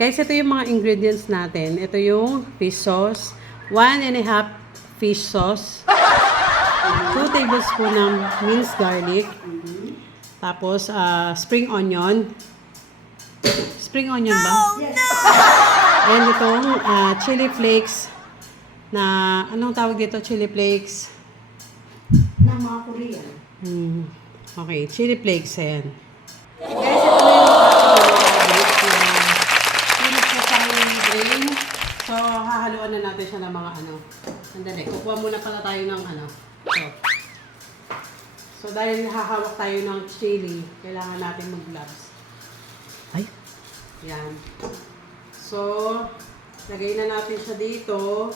Guys, ito yung mga ingredients natin. Ito yung fish sauce. 1.5 fish sauce. 2 tablespoon ng minced garlic. Tapos, spring onion. Spring onion ba? Yes. And itong chili flakes na, anong tawag dito? Chili flakes? Ng mga Korean. Okay, chili flakes yan. Guys, ito na yung pinit na sa drain. So, hahaluan na natin siya ng mga ano. Andali, kukuha muna pala tayo ng ano. So dahil hahawak tayo ng chili, kailangan natin mag-gloves. Ay. Yan. So, lagay na natin siya dito.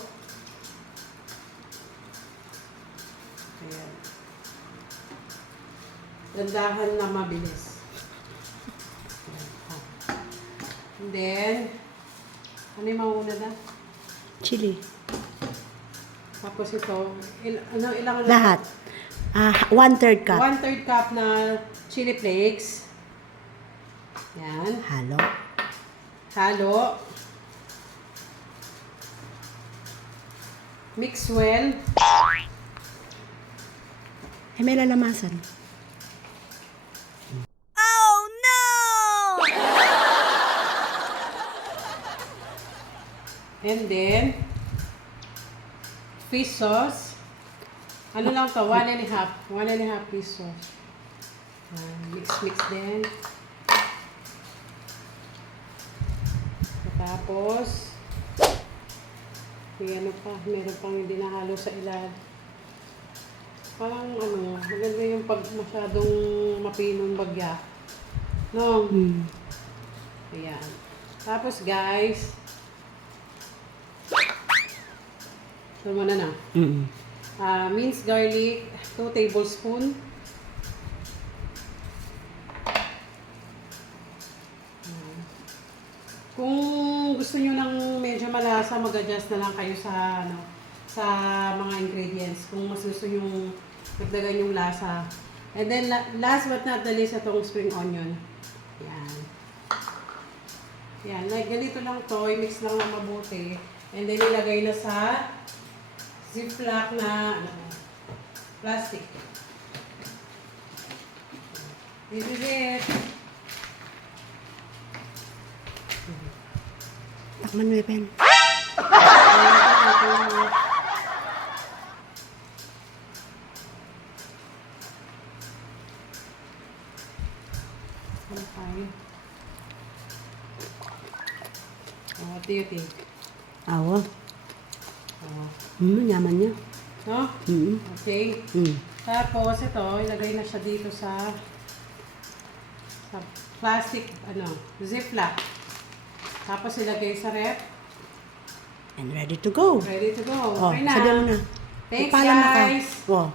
Ayan. Dandahan na mabilis. And then, ano yung mauna na? Chili. Tapos ito, ilang Lahat. 1/3 cup. 1/3 cup na chili flakes. Yan. Halo. Halo. Mix well. Ay, may lalamasan. And then, fish sauce. Ano lang to? 1.5. 1.5 fish sauce. Mix din. Tapos, may ano pa, meron pang hindi nahalo sa ilan. Parang ano, maganda yung pag masyadong mapinong bagya. No? Ayan. Tapos guys, so muna na. Minced garlic, 2 tablespoon. Kung gusto nyo ng medyo malasa, mag-adjust na lang kayo sa ano, sa mga ingredients. Kung mas gusto nyo magdagan yung lasa. And then last but not the least, itong spring onion. Yan. Yan, like ganito lang to, i-mix lang na mabuti. And then ilagay na sa ziplock na ano, plastic. This is it. Takman mo, Pen. Okay. What do you think? Awa. Yaman niya. No? Okay. Tapos ito, ilagay na siya dito sa plastic, ano, ziplock. Tapos ilagay sa ref. And ready to go. Ready to go. Oh, Okay na. sabihan mo na. Thanks, Ipaalam na ka. guys. Oh.